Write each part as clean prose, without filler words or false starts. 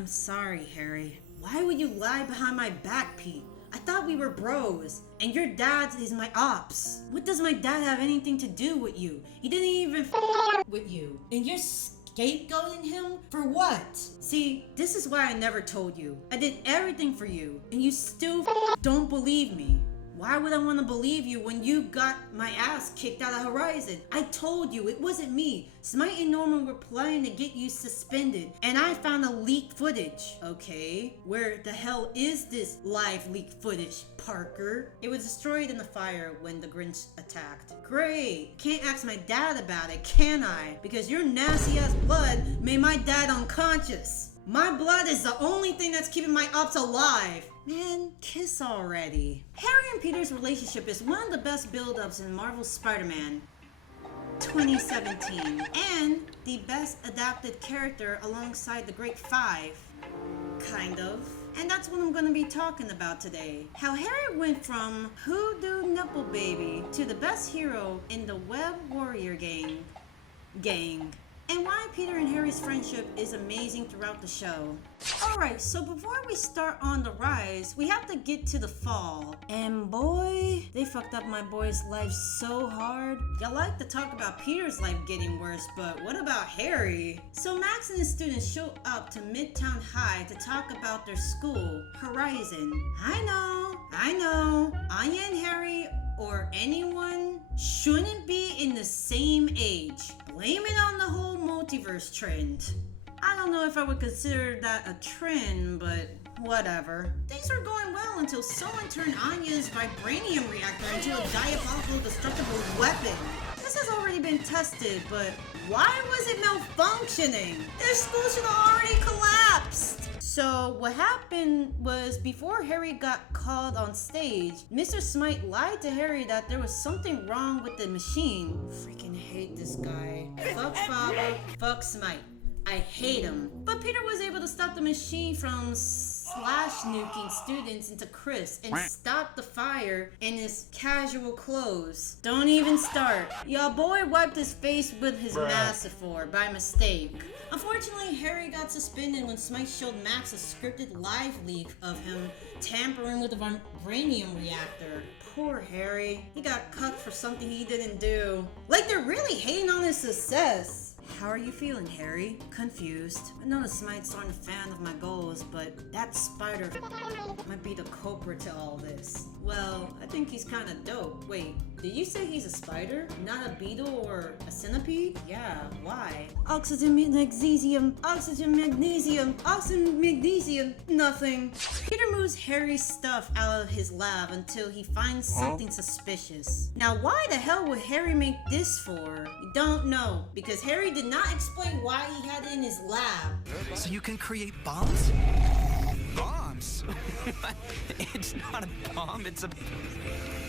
I'm sorry, Harry. Why would you lie behind my back, Pete? I thought we were bros, and your dad is my ops. What does my dad have anything to do with you? He didn't even with you. And you're scapegoating him? For what? See, this is why I never told you. I did everything for you, and you still don't believe me. Why would I want to believe you when you got my ass kicked out of Horizon? I told you it wasn't me. Smite and Norman were planning to get you suspended, and I found a leaked footage. Okay, where the hell is this live leaked footage, Parker? It was destroyed in the fire when the Grinch attacked. Great. Can't ask my dad about it, can I? Because your nasty ass blood made my dad unconscious. My blood is the only thing that's keeping my ops alive. Man, kiss already. Harry and Peter's relationship is one of the best build-ups in Marvel's Spider-Man 2017, and the best adapted character alongside the Great Five. Kind of. And that's what I'm gonna be talking about today. How Harry went from HOODOO NEPOBABY to the best hero in the Web Warrior gang. And why Peter and Harry's friendship is amazing throughout the show. Alright, so before we start on the rise, we have to get to the fall. And boy, they fucked up my boy's life so hard. Y'all like to talk about Peter's life getting worse, but what about Harry? So Max and his students show up to Midtown High to talk about their school, Horizon. I know, Anya and Harry or anyone shouldn't be in the same age. Blame it on the whole multiverse trend. I don't know if I would consider that a trend, but whatever. Things were going well until someone turned Anya's vibranium reactor into a diabolical destructible weapon. This has already been tested, but why was it malfunctioning? Their school should have already collapsed. So what happened was before Harry got called on stage, Mr. Smite lied to Harry that there was something wrong with the machine. Freaking hate this guy. Fuck Father, fuck Smite. I hate him. But Peter was able to stop the machine from slash nuking students into Chris and stop the fire in his casual clothes. Don't even start. Y'all boy wiped his face with his Massifor by mistake. Unfortunately, Harry got suspended when Smite showed Max a scripted live leak of him tampering with the vibranium reactor. Poor Harry. He got cut for something he didn't do. Like they're really hating on his success. How are you feeling, Harry? Confused. I know the Smites aren't a fan of my goals, but that spider might be the culprit to all this. Well, I think he's kinda dope. Wait, did you say he's a spider? Not a beetle or a centipede? Yeah, why? Oxygen, magnesium, oxygen, magnesium, oxygen, magnesium, nothing. Peter moves Harry's stuff out of his lab until he finds something suspicious. Now, why the hell would Harry make this for? We don't know, because Harry did not explain why he had it in his lab. So you can create bombs? Bombs? It's not a bomb, it's a...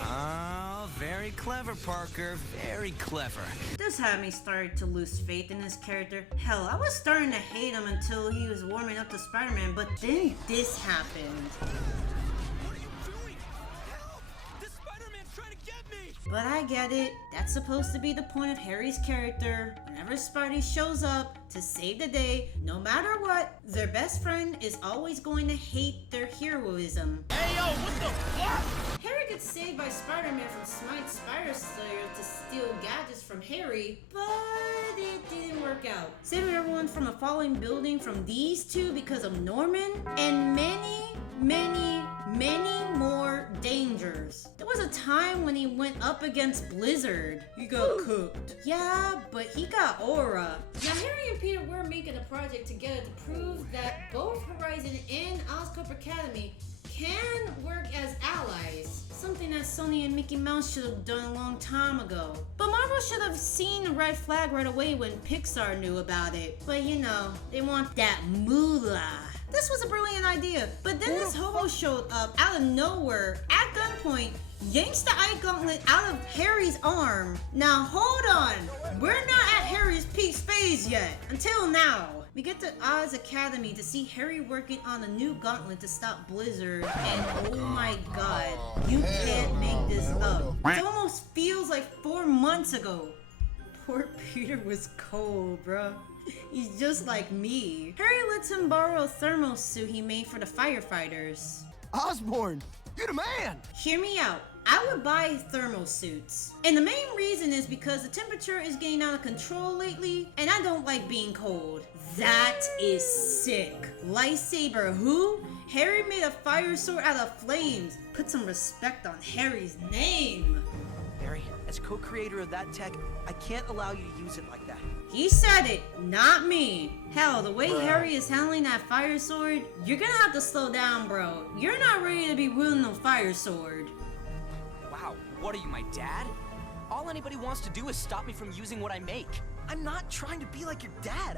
Oh, very clever, Parker. Very clever. This had me start to lose faith in his character. Hell, I was starting to hate him until he was warming up to Spider-Man, but then this happened. What are you doing? Help! This Spider-Man's trying to get me! But I get it. That's supposed to be the point of Harry's character. Whenever Spidey shows up to save the day, no matter what, their best friend is always going to hate their heroism. Hey, yo, what the fuck? Harry gets saved by Spider-Man from Smite's Spider Slayer to steal gadgets from Harry, but it didn't work out. Saving everyone from a falling building from these two because of Norman, and many more dangers. There was a time when he went up against Blizzard. He got cooked. Yeah, but he got aura. Now Harry and Peter were making a project together to prove that both Horizon and Oscorp Academy can work as allies. Something that Sony and Mickey Mouse should have done a long time ago. But Marvel should have seen the red flag right away when Pixar knew about it. But you know, they want that moolah. This was a brilliant idea, but then this hobo showed up out of nowhere at gunpoint, yanks the eye gauntlet out of Harry's arm. Now hold on, we're not at Harry's peak phase yet, until now. We get to Oz Academy to see Harry working on a new gauntlet to stop Blizzard, and oh my god, you can't make this up. It almost feels like 4 months ago. Poor Peter was cold, bruh. He's just like me. Harry lets him borrow a thermal suit he made for the firefighters. Osborn, you're the man! Hear me out. I would buy thermal suits. And the main reason is because the temperature is getting out of control lately, and I don't like being cold. That is sick. Lightsaber who? Harry made a fire sword out of flames. Put some respect on Harry's name. Harry, as co-creator of that tech, I can't allow you to use it like that. He said it, not me. Hell, the way Harry is handling that fire sword, you're gonna have to slow down, bro. You're not ready to be wielding a fire sword. Wow, what are you, my dad? All anybody wants to do is stop me from using what I make. I'm not trying to be like your dad.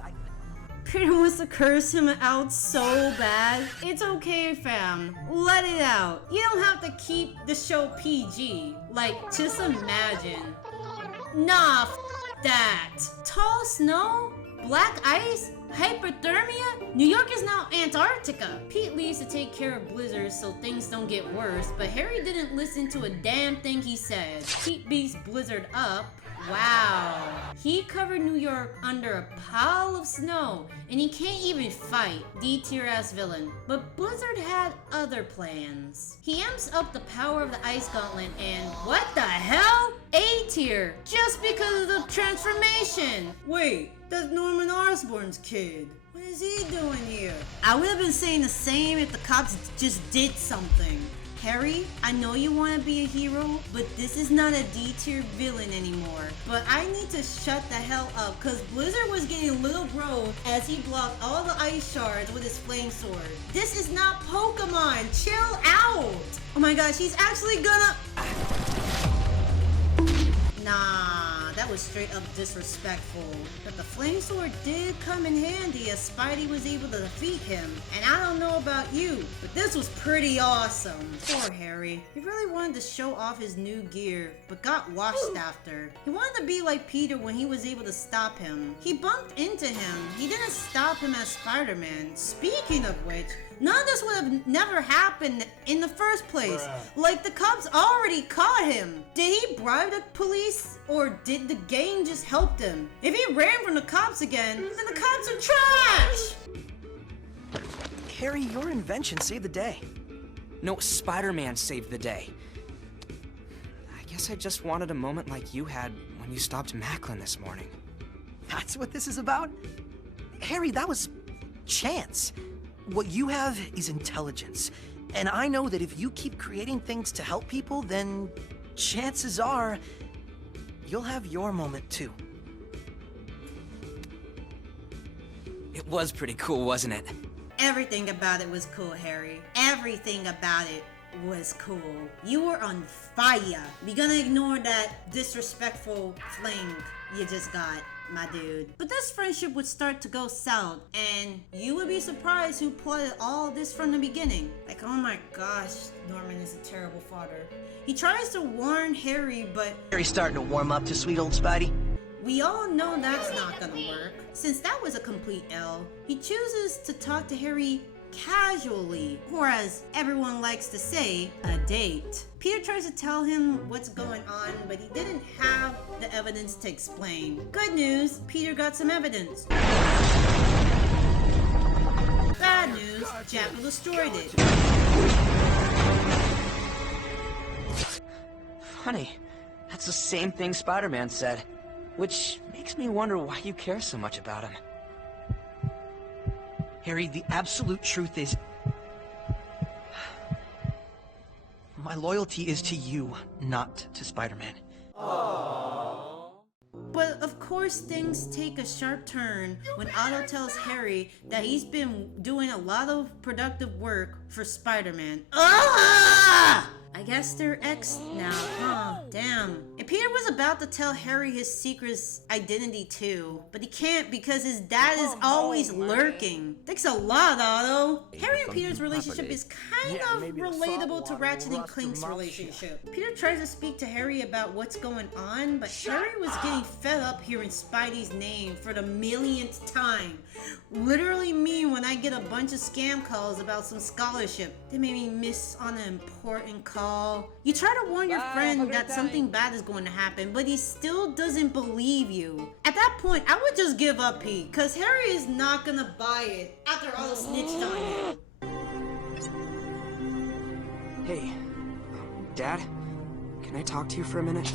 Peter wants to curse him out so bad. It's okay, fam. Let it out. You don't have to keep the show PG. Like, just imagine. Nah, that. Tall snow? Black ice? Hypothermia? New York is now Antarctica. Pete leaves to take care of blizzards so things don't get worse, but Harry didn't listen to a damn thing he said. Pete beats Blizzard up. Wow. He covered New York under a pile of snow, and he can't even fight. D-tier ass villain. But Blizzard had other plans. He amps up the power of the ice gauntlet and what the hell? A-tier, just because of the transformation. Wait, that's Norman Osborn's kid. What is he doing here? I would have been saying the same if the cops just did something. Harry, I know you want to be a hero, but this is not a D-tier villain anymore. But I need to shut the hell up, cause Blizzard was getting little bro as he blocked all the ice shards with his flame sword. This is not Pokemon, chill out! Oh my gosh, he's actually gonna... Nah, that was straight up disrespectful. But the flame sword did come in handy as Spidey was able to defeat him. And I don't know about you, but this was pretty awesome. Poor Harry. He really wanted to show off his new gear, but got washed after. He wanted to be like Peter when he was able to stop him. He bumped into him. He didn't stop him as Spider-Man. Speaking of which, none of this would have never happened in the first place. Like, the cops already caught him. Did he bribe the police, or did the gang just help him? If he ran from the cops again, then the cops are trash! Harry, your invention saved the day. No, Spider-Man saved the day. I guess I just wanted a moment like you had when you stopped Macklin this morning. That's what this is about? Harry, that was chance. What you have is intelligence. And I know that if you keep creating things to help people, then chances are you'll have your moment too. It was pretty cool, wasn't it? Everything about it was cool, Harry. Everything about it was cool. You were on fire. We're gonna ignore that disrespectful fling you just got, my dude. But this friendship would start to go south, and you would be surprised who plotted all this from the beginning. Like, oh my gosh, Norman is a terrible father. He tries to warn Harry, but Harry's starting to warm up to sweet old Spidey. we all know that's not gonna work. Since that was a complete L, he chooses to talk to Harry casually, or as everyone likes to say, a date. Peter tries to tell him what's going on, but he didn't have the evidence to explain. Good news, Peter got some evidence. Bad news, Jackal destroyed it. Funny, that's the same thing Spider-Man said. Which makes me wonder why you care so much about him. Harry, the absolute truth is, my loyalty is to you, not to Spider-Man. But of course things take a sharp turn when Otto tells Harry that he's been doing a lot of productive work for Spider-Man. Ah! I guess they're ex now, huh? Damn. And Peter was about to tell Harry his secret's identity too, but he can't because his dad is always lurking. Thanks a lot, Otto. Harry and Peter's relationship is kind of relatable to Ratchet and Clank's relationship. Peter tries to speak to Harry about what's going on, but Harry was getting fed up hearing Spidey's name for the millionth time. Literally me when I get a bunch of scam calls about some scholarship. They made me miss on an important call all. You try to warn your friend that something bad is going to happen, but he still doesn't believe you. At that point, I would just give up, Pete, because Harry is not gonna buy it after all snitched on him. Hey, Dad, can I talk to you for a minute?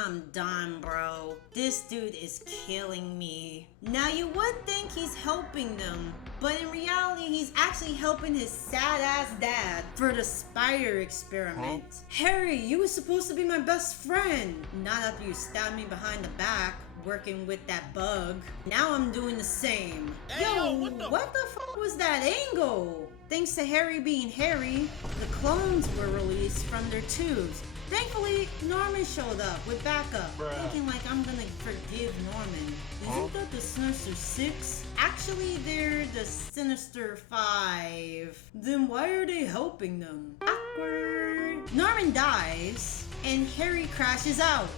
I'm done, bro. This dude is killing me. Now you would think he's helping them, but in reality, he's actually helping his sad-ass dad for the spider experiment. Harry, you were supposed to be my best friend. Not after you stabbed me behind the back, working with that bug. Now I'm doing the same. Yo, what the fuck was that angle? Thanks to Harry being Harry, the clones were released from their tubes. Thankfully, Norman showed up with backup, thinking like I'm gonna forgive Norman. Isn't that the Sinister Six? Actually, they're the Sinister Five. Then why are they helping them? Awkward. Norman dies, and Harry crashes out.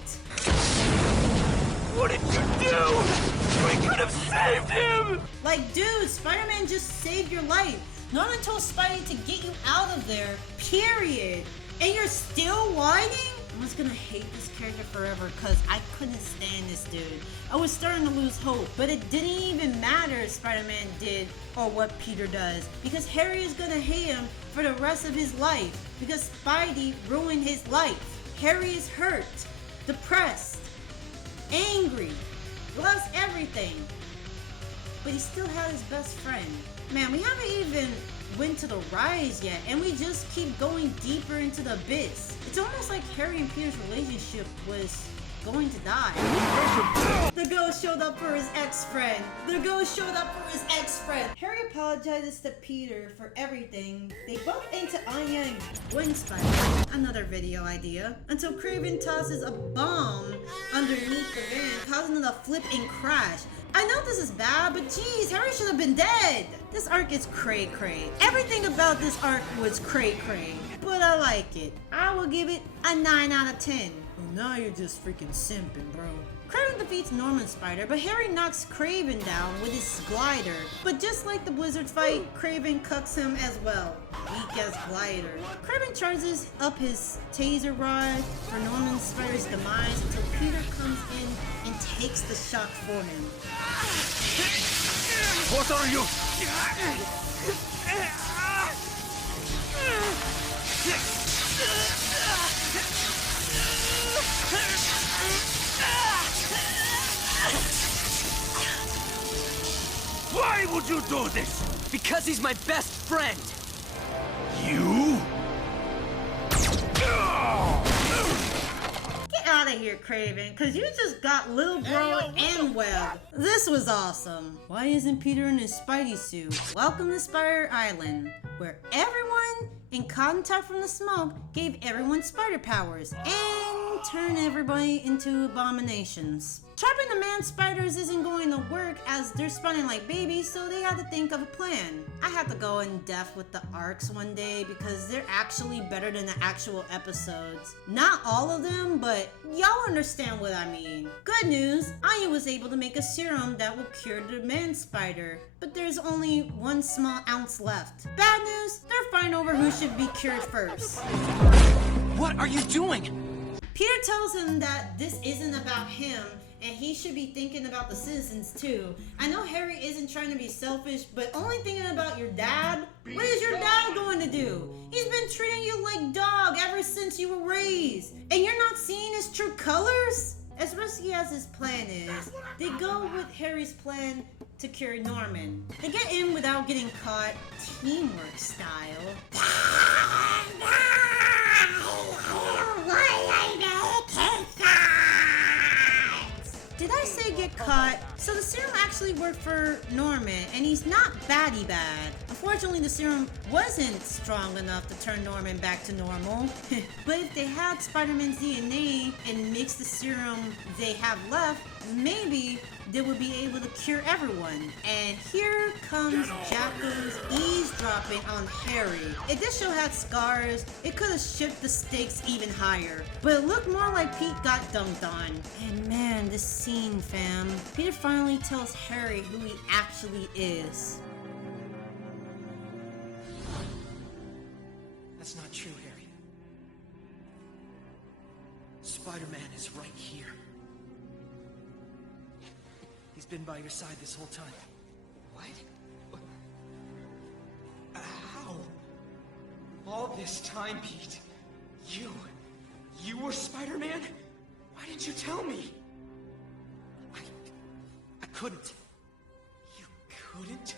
What did you do? We could have saved him! Like, dude, Spider-Man just saved your life. Norman told Spidey to get you out of there, period. And you're still whining? I'm just gonna hate this character forever because I couldn't stand this dude. I was starting to lose hope, but it didn't even matter if Spider-Man did or what Peter does, because Harry is gonna hate him for the rest of his life because Spidey ruined his life. Harry is hurt, depressed, angry, lost everything, but he still had his best friend. Man, we haven't even went to the rise yet, and we just keep going deeper into the abyss. It's almost like Harry and Peter's relationship was going to die. The ghost showed up for his ex-friend. The ghost showed up for his ex-friend. Harry apologizes to Peter for everything. They bump into Anya and Gwen Spider, another video idea, until Craven tosses a bomb underneath the van, causing it to flip and crash. I know this is bad, but geez, Harry should have been dead. This arc is cray-cray. Everything about this arc was cray-cray, but I like it. I will give it a 9 out of 10. Well, now you're just freaking simping, bro. Craven defeats Norman Spider, but Harry knocks Craven down with his glider. But just like the Blizzard fight, Craven cucks him as well. Weak as glider. Craven charges up his taser rod for Norman Spider's demise until Peter comes in and takes the shot for him. What are you? Why would you do this? Because he's my best friend! You? Get out of here, Craven, because you just got Little Bro and Web. This was awesome. Why isn't Peter in his Spidey suit? Welcome to Spider Island, where everyone in contact from the smoke gave everyone spider powers and turned everybody into abominations. Trapping the man spiders isn't going to work as they're spawning like babies, so they had to think of a plan. I had to go in depth with the arcs one day because they're actually better than the actual episodes. Not all of them, but y'all understand what I mean. Good news, Anya was able to make a serum that will cure the man spider, but there's only 1 small ounce left. Bad news, they're fighting over who should be cured first. What are you doing? Peter tells him that this isn't about him and he should be thinking about the citizens too. I know Harry isn't trying to be selfish, but only thinking about your dad? What is your dad going to do? He's been treating you like dog ever since you were raised, and you're not seeing his true colors? As risky as his plan is, they go with Harry's plan to cure Norman. They get in without getting caught, teamwork style. Did I say get caught? So the serum actually worked for Norman, and he's not baddie bad. Unfortunately, the serum wasn't strong enough to turn Norman back to normal. But if they had Spider-Man's DNA and mixed the serum they have left, maybe they would be able to cure everyone. And here comes Jacko's eavesdropping on Harry. If this show had scars, it could have shifted the stakes even higher. But it looked more like Pete got dunked on. And man, this scene, fam. Peter finally tells Harry who he actually is. That's not true, Harry. Spider-Man is right here. He's been by your side this whole time. What? How? All this time, Pete. You were Spider-Man? Why didn't you tell me? I couldn't. You couldn't?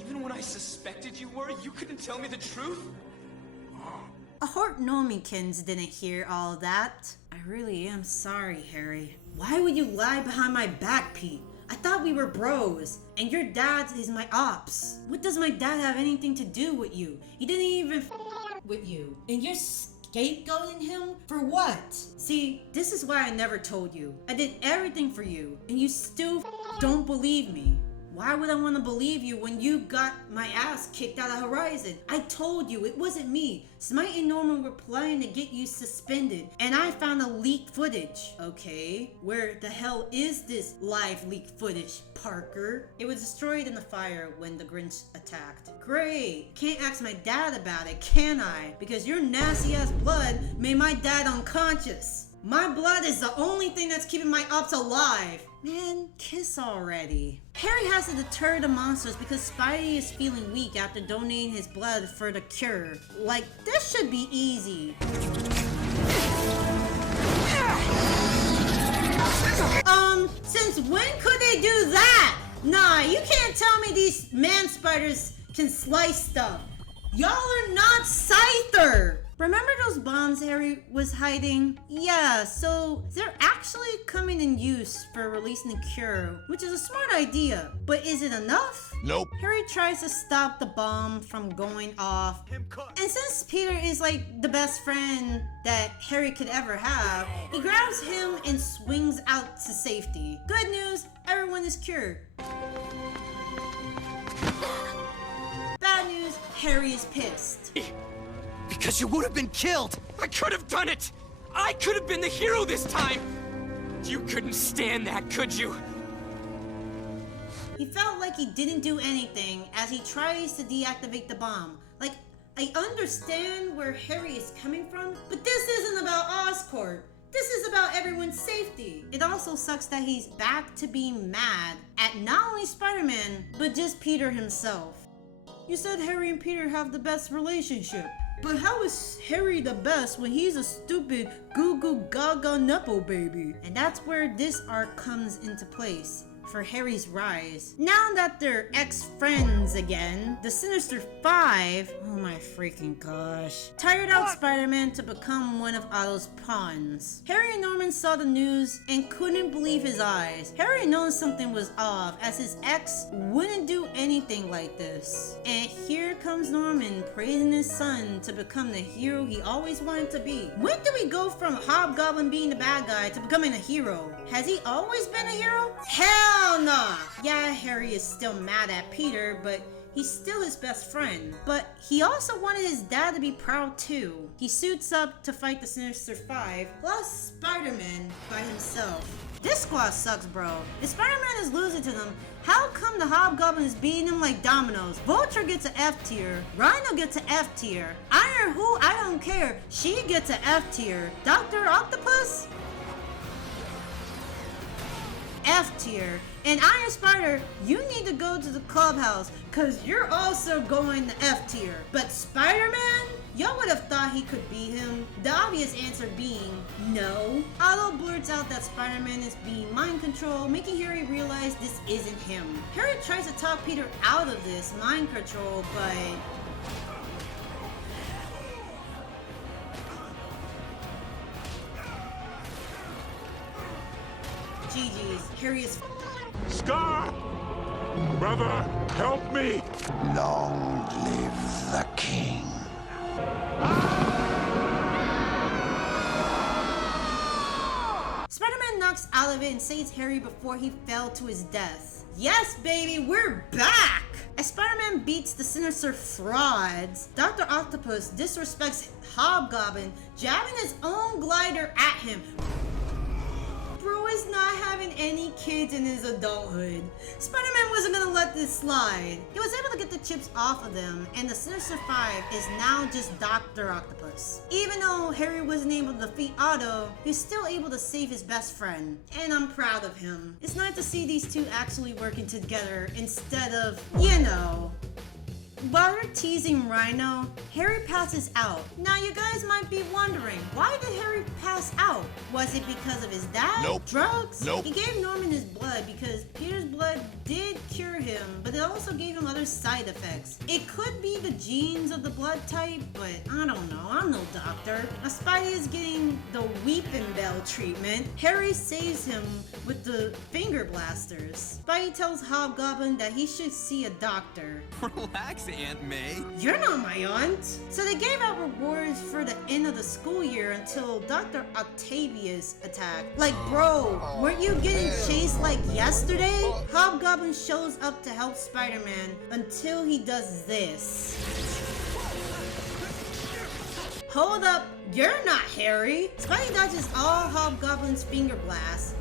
Even when I suspected you were, you couldn't tell me the truth? I hope Normikins didn't hear all that. I really am sorry, Harry. Why would you lie behind my back, Pete? I thought we were bros, and your dad is my ops. What does my dad have anything to do with you? He didn't even with you. And you're scapegoating him? For what? See, this is why I never told you. I did everything for you, and you still don't believe me. Why would I want to believe you when you got my ass kicked out of Horizon? I told you it wasn't me. Smite and Norman were planning to get you suspended, and I found a leaked footage. Okay, where the hell is this live leaked footage, Parker? It was destroyed in the fire when the Grinch attacked. Great. Can't ask my dad about it, can I? Because your nasty ass blood made my dad unconscious. My blood is the only thing that's keeping my ops alive. Man, kiss already. Harry has to deter the monsters because Spidey is feeling weak after donating his blood for the cure. Like, this should be easy. Since when could they do that? Nah, you can't tell me these man spiders can slice stuff. Y'all are not Scyther! Remember those bombs Harry was hiding? Yeah, so they're actually coming in use for releasing the cure, which is a smart idea. But is it enough? Nope. Harry tries to stop the bomb from going off. And since Peter is like the best friend that Harry could ever have, he grabs him and swings out to safety. Good news, everyone is cured. Bad news, Harry is pissed. Because you would have been killed! I could have done it! I could have been the hero this time! You couldn't stand that, could you? He felt like he didn't do anything as he tries to deactivate the bomb. Like, I understand where Harry is coming from, but this isn't about Oscorp. This is about everyone's safety. It also sucks that he's back to being mad at not only Spider-Man, but just Peter himself. You said Harry and Peter have the best relationship. But how is Harry the best when he's a stupid goo goo gaga nepo baby? And that's where this arc comes into place for Harry's rise. Now that they're ex-friends again, the Sinister Five, oh my freaking gosh, tired out Spider-Man to become one of Otto's pawns. Harry and Norman saw the news and couldn't believe his eyes. Harry knows something was off as his ex wouldn't do anything like this. And here comes Norman praising his son to become the hero he always wanted to be. When do we go from Hobgoblin being the bad guy to becoming a hero? Has he always been a hero? Hell nah! Yeah, Harry is still mad at Peter, but he's still his best friend. But he also wanted his dad to be proud too. He suits up to fight the Sinister Five, plus Spider-Man by himself. This squad sucks, bro. If Spider-Man is losing to them, how come the Hobgoblin is beating them like dominoes? Vulture gets an F tier. Rhino gets an F tier. Iron Who? I don't care. She gets an F tier. Dr. Octopus? F tier. And Iron Spider, you need to go to the clubhouse, cause you're also going to F tier. But Spider-Man? Y'all would have thought he could beat him. The obvious answer being no. Otto blurts out that Spider-Man is being mind controlled, making Harry realize this isn't him. Harry tries to talk Peter out of this mind control, but GG's. Harry is Scar! Brother, help me! Long live the king. Spider-Man knocks out of it and saves Harry before he fell to his death. Yes, baby, we're back! As Spider-Man beats the Sinister frauds, Dr. Octopus disrespects Hobgoblin, jabbing his own glider at him. Bro, was not having any kids in his adulthood. Spider-Man wasn't gonna let this slide. He was able to get the chips off of them, and the Sinister Five is now just Dr. Octopus. Even though Harry wasn't able to defeat Otto, he's still able to save his best friend, and I'm proud of him. It's nice to see these two actually working together instead of, you know. While they're teasing Rhino, Harry passes out. Now you guys might be wondering, why did Harry pass out? Was it because of his dad? Nope. Drugs? Nope. He gave Norman his blood because Peter's blood did cure him, but it also gave him other side effects. It could be the genes of the blood type, but I don't know. I'm no doctor. Now Spidey is getting the Weeping Bell treatment. Harry saves him with the finger blasters. Spidey tells Hobgoblin that he should see a doctor. Relax, Aunt May. You're not my aunt. So they gave out rewards for the end of the school year until Dr. Octavius attacked. Like, bro, weren't you getting chased like yesterday? Hobgoblin shows up to help Spider-Man until he does this. Hold up, you're not Harry. Spidey dodges all Hobgoblin's finger blasts.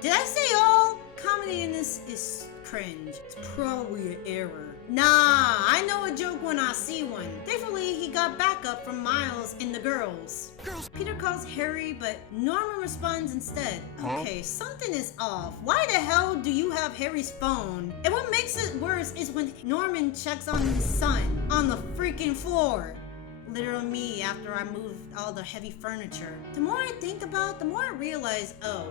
Did I say all? Comedy in this is cringe. It's probably an error. Nah, I know a joke when I see one. Thankfully, he got backup from Miles and the girls. Peter calls Harry, but Norman responds instead. Okay, something is off. Why the hell do you have Harry's phone? And what makes it worse is when Norman checks on his son on the freaking floor. Literal me after I moved all the heavy furniture. The more I think about it, the more I realize, oh,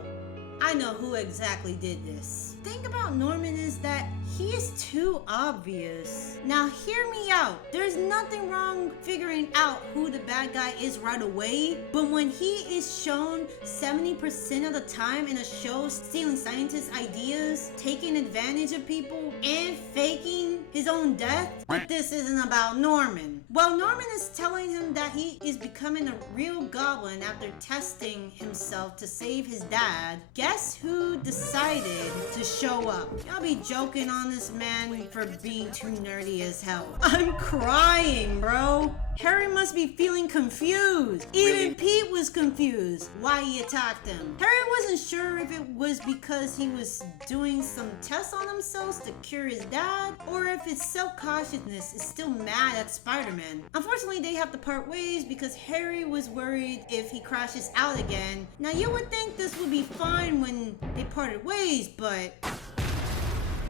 I know who exactly did this. The thing about Norman is that he is too obvious. Now hear me out. There's nothing wrong figuring out who the bad guy is right away, but when he is shown 70% of the time in a show stealing scientists' ideas, taking advantage of people, and faking his own death, but this isn't about Norman. Well, Norman is telling him that he is becoming a real goblin after testing himself to save his dad. Guess who decided to show up? Y'all be joking on this man for being too nerdy as hell. I'm crying, bro. Harry must be feeling confused. Even Pete was confused why he attacked him. Harry wasn't sure if it was because he was doing some tests on himself to cure his dad, or if his self-consciousness is still mad at Spider-Man. Unfortunately, they have to part ways because Harry was worried if he crashes out again. Now, you would think this would be fine when they parted ways, but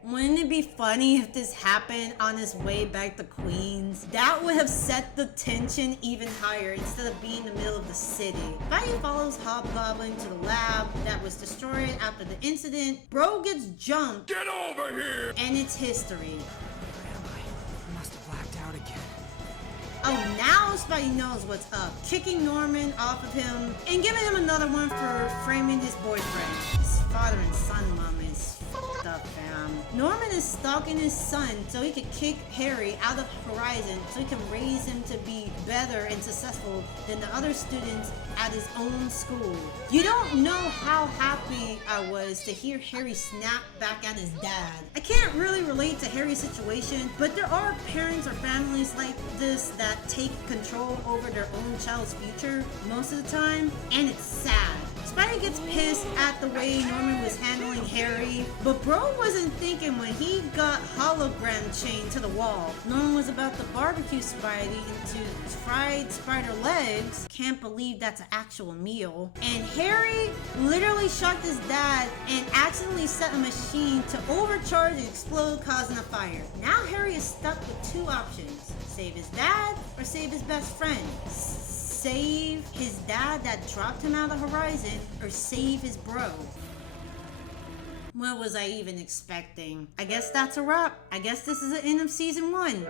wouldn't it be funny if this happened on his way back to Queens? That would have set the tension even higher instead of being in the middle of the city. Spidey follows Hobgoblin to the lab that was destroyed after the incident. Bro gets jumped. Get over here! And it's history. Where am I? Must have blacked out again. Oh, now Spidey knows what's up. Kicking Norman off of him and giving him another one for framing his boyfriend. His father and son mom is fucked up, fam. Norman is stalking his son so he could kick Harry out of Horizon so he can raise him to be better and successful than the other students at his own school. You don't know how happy I was to hear Harry snap back at his dad. I can't really relate to Harry's situation, but there are parents or families like this that take control over their own child's future most of the time, and it's sad. Spidey gets pissed at the way Norman was handling Harry, but bro wasn't thinking when he got hologram chained to the wall. Norman was about to barbecue Spidey into fried spider legs. Can't believe that's an actual meal. And Harry literally shocked his dad and accidentally set a machine to overcharge and explode, causing a fire. Now Harry is stuck with two options: save his dad or save his best friend. Save his dad that dropped him out of Horizon, or save his bro. What was I even expecting? I guess that's a wrap. I guess this is the end of season 1.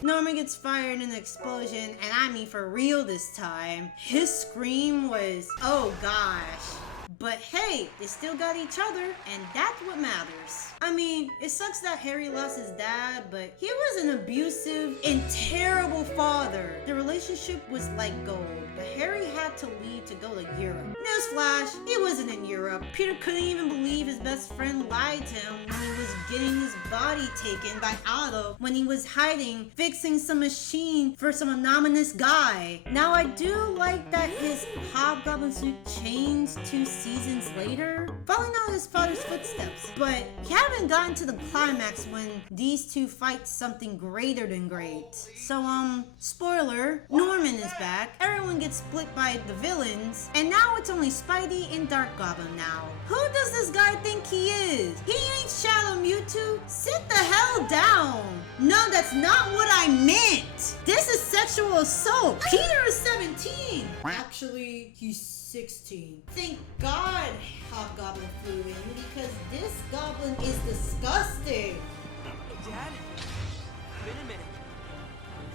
Norman gets fired in an explosion, and I mean for real this time. His scream was, oh gosh. But hey, they still got each other, and that's what matters. I mean, it sucks that Harry lost his dad, but he was an abusive and terrible father. The relationship was like gold. but Harry had to leave to go to Europe. Newsflash, he wasn't in Europe. Peter couldn't even believe his best friend lied to him when he was getting his body taken by Otto when he was hiding, fixing some machine for some anonymous guy. Now I do like that his hobgoblin suit changed 2 seasons later, following out his father's footsteps, but he haven't gotten to the climax when these two fight something greater than great. So spoiler, Norman is back, everyone gets split by the villains, and now it's only Spidey and Dark Goblin now. Who does this guy think he is? He ain't Shadow Mewtwo. Sit the hell down. No, that's not what I meant. This is sexual assault. Peter is 17. Actually, he's 16. Thank God Hobgoblin flew in because this goblin is disgusting. Dad? Wait a minute.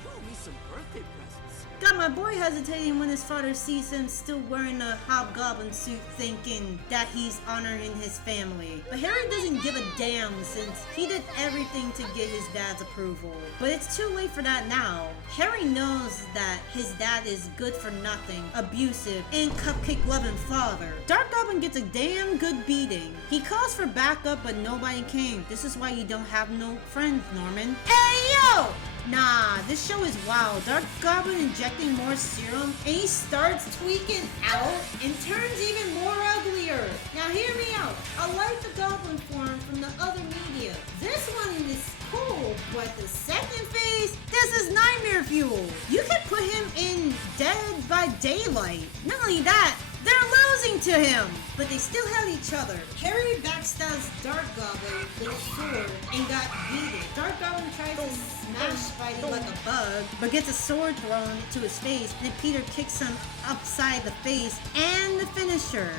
You owe me some birthday presents. Got my boy hesitating when his father sees him still wearing a hobgoblin suit, thinking that he's honoring his family. But Harry doesn't give a damn since he did everything to get his dad's approval. But it's too late for that now. Harry knows that his dad is good for nothing, abusive, and cupcake-loving father. Dark Goblin gets a damn good beating. He calls for backup, but nobody came. This is why you don't have no friends, Norman. Hey, yo! Nah, this show is wild. Dark Goblin injecting more serum, and he starts tweaking out and turns even more uglier. Now hear me out. I like the Goblin form from the other media. This one is cool, but the second phase, this is nightmare fuel. You can put him in Dead by Daylight. Not only that, they're losing to him, but they still have each other. Harry backstabs Dark Goblin with a sword and got beaten. Dark Goblin tries to smash Spidey like a bug, but gets a sword thrown to his face, and Peter kicks him upside the face and the finisher.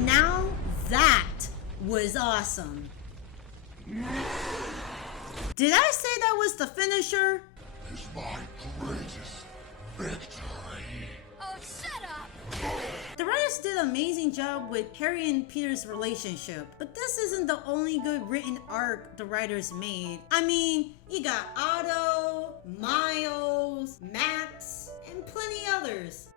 Now that was awesome. Did I say that was the finisher? Is my greatest victory. Oh, shut up! The writers did an amazing job with Harry and Peter's relationship, but this isn't the only good written arc the writers made. I mean, you got Otto, Miles, Max, and plenty others.